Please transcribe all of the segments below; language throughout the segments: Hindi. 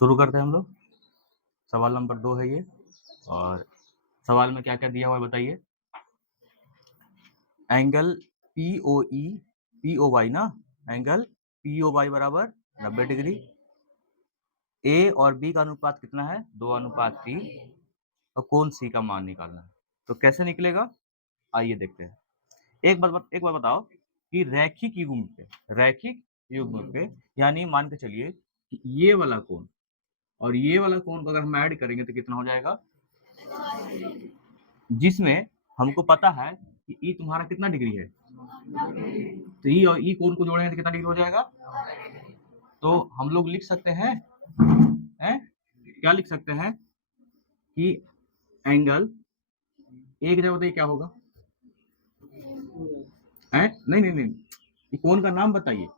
शुरू करते हैं हम लोग। सवाल नंबर 2 है ये, और सवाल में क्या क्या दिया हुआ है बताइए। एंगल POI ना, एंगल POY बराबर 90 डिग्री। ए और बी का अनुपात कितना है? 2:3। और कोण सी का मान निकालना है। तो कैसे निकलेगा, आइए देखते हैं। एक बार बताओ कि रैखिक युग्म पे यानी मान के चलिए कि ये वाला कोण और ये वाला कोण को अगर हम ऐड करेंगे तो कितना हो जाएगा, जिसमें हमको पता है कि ई तुम्हारा कितना डिग्री है, तो ई और ई कोण को जोड़ेंगे तो कितना डिग्री हो जाएगा। तो हम लोग लिख सकते हैं, क्या लिख सकते हैं कि एंगल एक जगह बताइए क्या होगा, नहीं, ये कोण का नाम बताइए।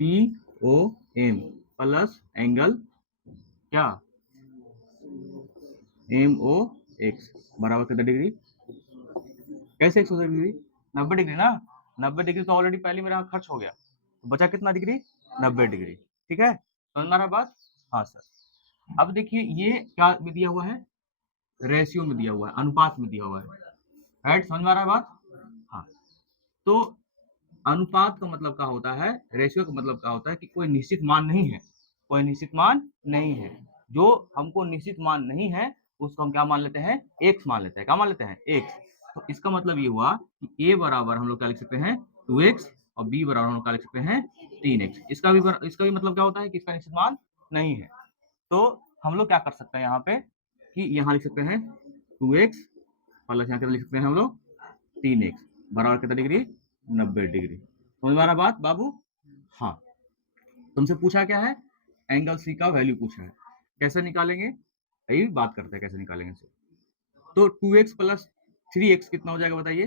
POM प्लस एंगल क्या MOX बराबर कितना डिग्री, कैसे 180 डिग्री, 90 डिग्री ना। 90 डिग्री तो ऑलरेडी पहले मेरा खर्च हो गया, तो बचा कितना डिग्री, 90 डिग्री। ठीक है, समझ में आ रहा बात? हाँ सर। अब देखिए ये क्या में दिया हुआ है, रेशियो में दिया हुआ है, अनुपात में दिया हुआ है, राइट? समझ में आ रहा है बात? हाँ। तो अनुपात का मतलब क्या होता है, रेशियो का मतलब क्या होता है कि कोई निश्चित मान नहीं है, कोई निश्चित मान नहीं है। जो हमको निश्चित मान नहीं है उसको हम क्या मान लेते हैं, एक्स मान लेते हैं। क्या मान लेते हैं, एक्स। तो इसका मतलब ये हुआ कि ए बराबर हम लोग क्या लिख सकते हैं, 2x, और बी बराबर हम लोग क्या लिख सकते हैं, 3x। इसका भी मतलब क्या होता है कि इसका निश्चित मान नहीं है। तो हम लोग क्या कर सकते हैं यहाँ पे कि यहाँ लिख सकते हैं 2x प्लस यहाँ कितना लिख सकते हैं हम लोग, 3x बराबर कितना डिग्री, 90 डिग्री। समझ में आ रहा बात बाबू? हाँ। तुमसे पूछा क्या है, एंगल सी का वैल्यू पूछा है, कैसे निकालेंगे यही बात करते हैं, कैसे निकालेंगे इसे। तो 2x प्लस 3x कितना हो जाएगा बताइए,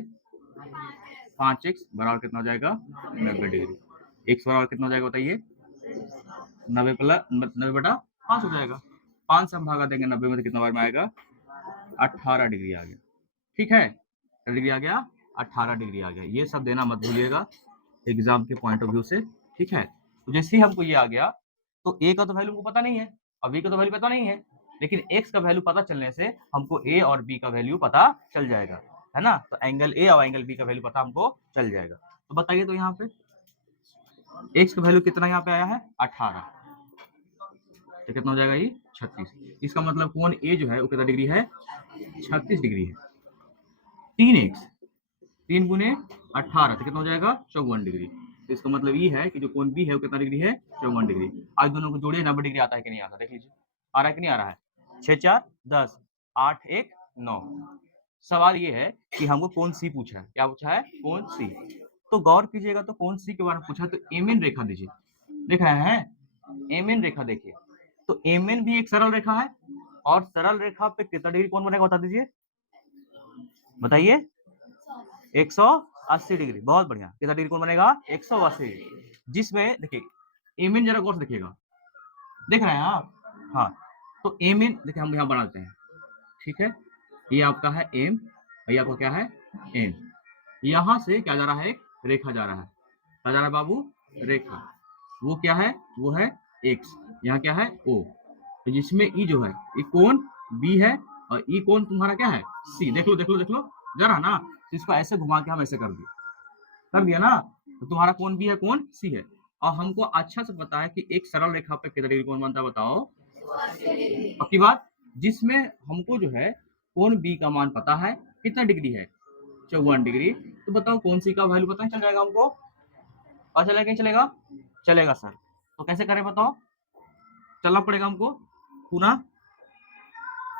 5x बराबर कितना हो जाएगा, 90 डिग्री। x बराबर कितना हो जाएगा बताइए, 90 प्लस 90/5 हो जाएगा। 5 से हम भागा देंगे 90 में तो कितना बार में आएगा, 18 डिग्री आ गया। ठीक है, कितना डिग्री आ गया, 18 डिग्री आ गया। ये सब देना मत भूलिएगा एग्जाम के पॉइंट ऑफ व्यू से। ठीक है, तो जैसे ही हमको ये आ गया तो ए का तो वैल्यू हमको पता नहीं है और बी का तो वैल्यू पता नहीं है, लेकिन एक्स का वैल्यू पता चलने से हमको ए और बी का वैल्यू पता चल जाएगा, है ना। तो एंगल ए और एंगल बी का वैल्यू पता हमको चल जाएगा। तो बताइए तो यहाँ पे एक्स का वैल्यू कितना यहाँ पे आया है, 18, तो कितना हो जाएगा ये, 36। इसका मतलब कोण ए जो है वो कितना डिग्री है, 36 डिग्री है। 3x 3 गुने 18 तो कितना हो जाएगा, 54 डिग्री। तो इसका मतलब ये है कि जो कोण बी है वो कितना डिग्री है, 54 डिग्री। आज दोनों को जोड़िए, 90 डिग्री आता है कि नहीं आता, देख लीजिए आ रहा है कि नहीं आ रहा है। 6 4 10, 8 1 9। सवाल ये है कि हमको कोण सी पूछा है, क्या पूछा है, कोण सी। तो गौर कीजिएगा, तो कोण सी के बारे में पूछा, तो एमएन रेखा दीजिए, देख रहे हैं एमएन रेखा, देखिए तो एमएन भी एक सरल रेखा है, और सरल रेखा पे कितना डिग्री कोण बनेगा बता दीजिए, बताइए। 180 डिग्री, बहुत बढ़िया। कितना डिग्री कोण बनेगा, 180 डिग्री। जिसमें देखिए एमएन जरा गौर से देखिएगा, देख रहे हैं आप? हाँ, तो एमएन देखिए हम यहाँ बनाते हैं, ठीक है। ये आपका है एम, ये आपका क्या है, एन। यहाँ से क्या जा रहा है, एक रेखा जा रहा है, क्या जा रहा है बाबू, रेखा। वो क्या है, वो है एक्स, यहाँ क्या है ओ। तो जिसमें ई जो है ये कोण बी है, और ई कोण तुम्हारा क्या है, सी। देख लो देख लो देख लो जरा ना, इसको ऐसे घुमा के हम ऐसे कर दिया ना, तो तुम्हारा कोण बी है, कोण सी है। और हमको अच्छा से पता है कि एक सरल रेखा पे कितना डिग्री कोण बनता है बताओ, पक्की बात। जिसमें हमको जो है कोण बी का मान पता है कितना डिग्री है, 54 डिग्री। तो बताओ कौन सी का वैल्यू पता नहीं चल जाएगा हमको, और चलेगा नहीं चलेगा, चलेगा सर। तो कैसे करें बताओ, चलना पड़ेगा हमको, पुनः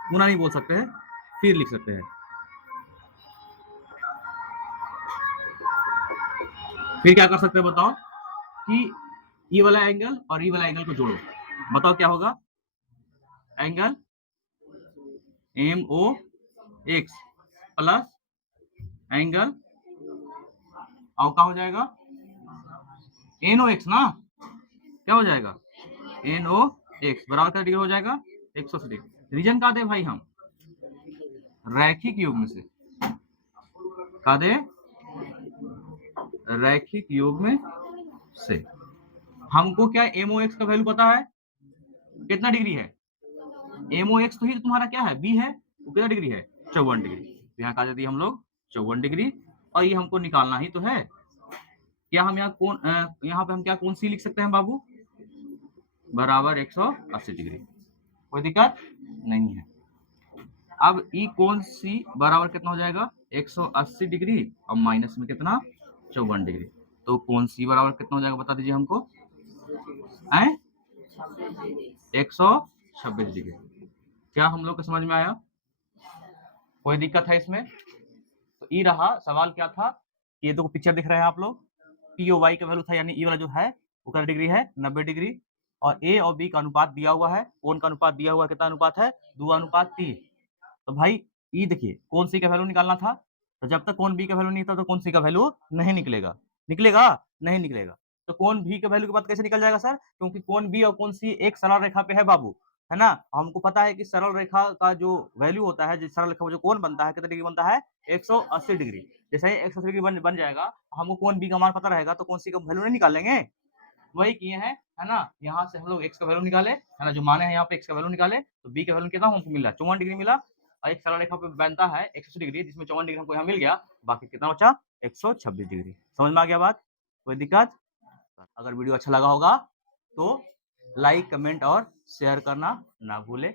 पुनः नहीं बोल सकते हैं, फिर लिख सकते हैं। फिर क्या कर सकते हैं बताओ कि ये वाला एंगल और ये वाला एंगल को जोड़ो, बताओ क्या होगा, एंगल MOX प्लस एंगल और क्या हो जाएगा, NOX ना, क्या हो जाएगा, NOX बराबर क्या डिग्री हो जाएगा, 180 डिग्री। रीजन का दे भाई हम, रैखिक युग्म से, का दे रैखिक युग्म से। हमको क्या MOX का वैल्यू पता है कितना डिग्री है? MOX तो ही तुम्हारा क्या है, बी है, वो कितना डिग्री है? 54 डिग्री। तो यहाँ कहा जाती है हम लोग 54 डिग्री, और ये हमको निकालना ही तो है। क्या हम यहाँ यहाँ पे हम क्या कोण सी लिख सकते हैं बाबू? बराबर 180 डिग्री। कोई दिक्कत नहीं है। अब ई कोण सी बराबर कितना हो जाएगा? 180 डिग्री और माइनस में कितना? 54 डिग्री। तो कोण सी बराबर कितना हो जाएगा बता दीजिए हमको? 126 डिग्री। क्या हम लोग को समझ में आया? कोई दिक्कत है इसमें? तो ई रहा सवाल क्या था, ये देखो पिक्चर दिख रहे हैं आप लोग, पी ओ वाई का वैल्यू था, यानी ई वाला जो है वो कितना डिग्री है? 90 डिग्री। और ए और बी का अनुपात दिया हुआ है, कोण का अनुपात दिया हुआ है, कितना अनुपात है? 2:3। तो भाई ई देखिए कोण सी का वैल्यू निकालना था, तो जब तक कोण बी का वैल्यू नहीं था तो कोण सी का वैल्यू नहीं निकलेगा। निकलेगा? नहीं निकलेगा। तो कोण बी का वैल्यू के बाद कैसे निकल जाएगा सर? क्योंकि कोण बी और कोण सी एक सरल रेखा पे है बाबू, है ना? हमको पता है कि सरल रेखा का जो वैल्यू होता है, जिस सरल रेखा में जो कोण बनता है, कितने डिग्री बनता है? 180 डिग्री। जैसे ही 180 डिग्री बन जाएगा, हमको कोण बी का मान पता रहेगा, तो कोण सी का वैल्यू नहीं निकालेंगे? वही किए हैं, है ना? यहाँ से हम लोग x का वैल्यू निकाले, है ना? जो माने हैं यहाँ पे x का वैल्यू निकाले, तो b का वैल्यू कितना हमको मिला? 54 डिग्री मिला। और एक सरल रेखा पे बनता है 180 डिग्री, जिसमें 54 डिग्री हमको यहाँ मिल गया, बाकी कितना बचा? 126 डिग्री। समझ में आ गया बात? कोई दिक्कत? अगर वीडियो अच्छा लगा होगा तो लाइक, कमेंट और शेयर करना ना भूले।